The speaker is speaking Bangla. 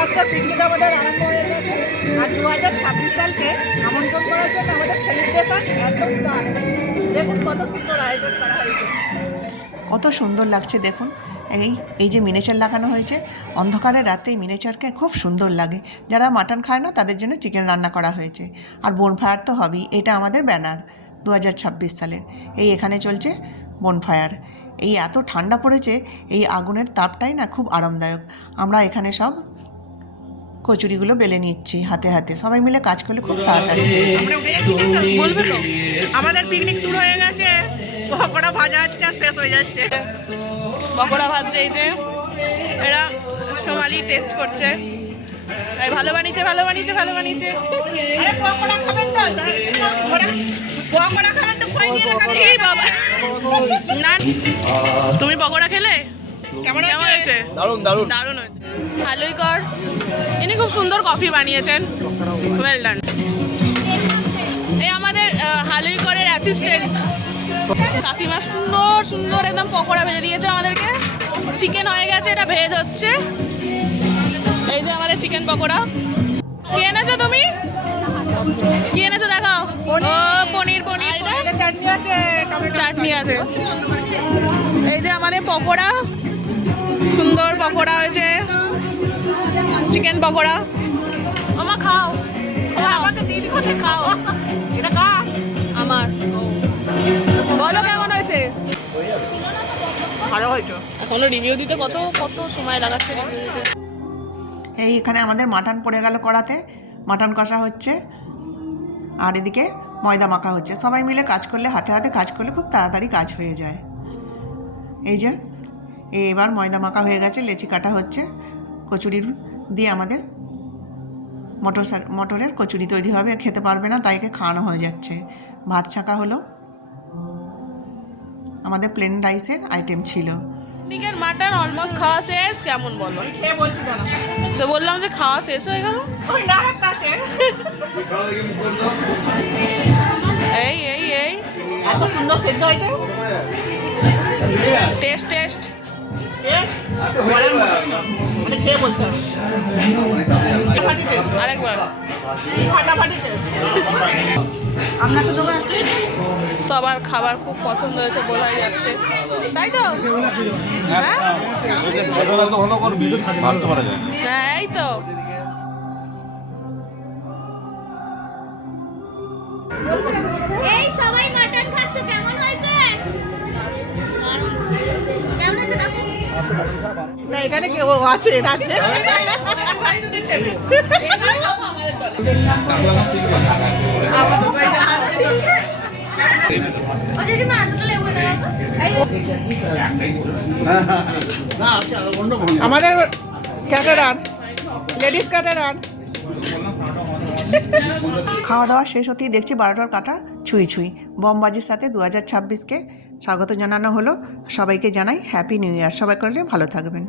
ফার্স্টের পিকনিক আমাদের আরম্ভ হয়ে গেছে। আর 2026 সালকে আমন্ত্রণ করার জন্য আমাদের সেলিব্রেশন একদম স্টার্ট। দেখুন কত সুন্দর আয়োজন করা হয়েছে, কত সুন্দর লাগছে দেখুন। এই যে মিনিয়েচার লাগানো হয়েছে, অন্ধকারের রাতে মিনিয়েচারকে খুব সুন্দর লাগে। যারা মাটন খায় না তাদের জন্য চিকেন রান্না করা হয়েছে। আর বনফায়ার তো হবেই, এটা আমাদের ব্যানার 2026 সালের। এখানে চলছে বনফায়ার। এত ঠান্ডা পড়েছে, এই আগুনের তাপটাই না খুব আরামদায়ক। আমরা এখানে সব কচুরিগুলো বেলে নিচ্ছি হাতে হাতে, সবাই মিলে কাজ করলে খুব তাড়াতাড়ি হয়ে যায়। বলবে তো আমাদের পিকনিক শুরু হয়ে গেছে। পকোড়া ভাজা হচ্ছে আর শেষ হয়ে যাচ্ছে। পকোড়া ভাজছে, এই যে এরা সোমালি টেস্ট করছে। ভালো বানিয়েছে, ভালো বানিয়েছে, ভালো বানিয়েছে। আরে পকোড়া খাবেন তো? পকোড়া খাবেন তো কই নিয়ে রাখা এই বাবা না, তুমি পকোড়া খেলে কেমন হয়েছে? দারুণ দারুণ দারুণ হয়েছে। ভালোই কর, ইনি খুব সুন্দর কফি বানিয়েছেন, ওয়েল ডান। এই আমাদের হালুই করের অ্যাসিস্ট্যান্ট কাকিমা সুন্দর সুন্দর একদম পকোড়া ভেজে দিয়েছে আমাদেরকে। চিকেন হয়ে গেছে, এটা ভেজ হচ্ছে। এই যে আমাদের চিকেন পকোড়া। কি এনেছো তুমি? কি এনেছো দেখাও। ও পনির, পনির, চাটনি আছে, চাটনি আছে। এই যে আমাদের পকোড়া, সুন্দর পকোড়া হয়েছে, চিকেন পকোড়া। আমা খাও, আমাকে দিদি কোথায় খাও। এটা খা আমার বলো কেমন হয়েছে? ভালো হয়েছে। এখনো রিভিউ দিতে কত কত সময় লাগাচ্ছে রিভিউ দিতে। এখানে আমাদের মাটন পড়ে গেল কড়াতে, মাটন কষা হচ্ছে। আর এদিকে ময়দা মাখা হচ্ছে। সবাই মিলে কাজ করলে, হাতে হাতে কাজ করলে খুব তাড়াতাড়ি কাজ হয়ে যায়। এই যে এবার ময়দা মাখা হয়ে গেছে, লেচি কাটা হচ্ছে। কচুরির দিয়ে আমাদের মটরের কচুরি তৈরি হবে। খেতে পারবে না, তাইকে খাওয়ানো হয়ে যাচ্ছে। ভাত ছাঁকা হলো, আমাদের প্লেন রাইসের আইটেম ছিল। চিকেন মাটন অলমোস্ট খাওয়া শেষ। কেমন বলো? খেয়ে বলছি দাঁড়া। তো বললাম যে খাওয়া শেষ হয়ে গেল। ওই নাড়ার পাশে এই এই এই এত সুন্দর সেদ্ধ হয়েছে। টেস্ট টেস্ট মানে খেয়ে বলতে হবে। ফাটাফাটি টেস্ট, আরেকবার। ফাটাফাটি টেস্ট। আপনাকে দেবো একটা। সবার খাবার খুব পছন্দ হয়েছে, বোঝাই যাচ্ছে, তাই তো? হ্যাঁ ভালো করবি, ভাবতে পারা যায়। হ্যাঁ, এই তো। এই সবাই মাটন খাচ্ছ, কেমন হয়েছে? কেমন হয়েছে কাকু? না এখানে কেউ আছে, এটা আছে। ও জেঠিমা দুটো লেবু দাও তো। এই আমাদের ক্যাটারার, লেডিস ক্যাটারার। খাওয়া দাওয়া শেষ হতেই দেখছি 12টার কাটা ছুঁই ছুঁই। বমবাজির সাথে 2026কে স্বাগত জানানো হলো। সবাইকে জানাই হ্যাপি নিউ ইয়ার। সবাই করলে ভালো থাকবেন।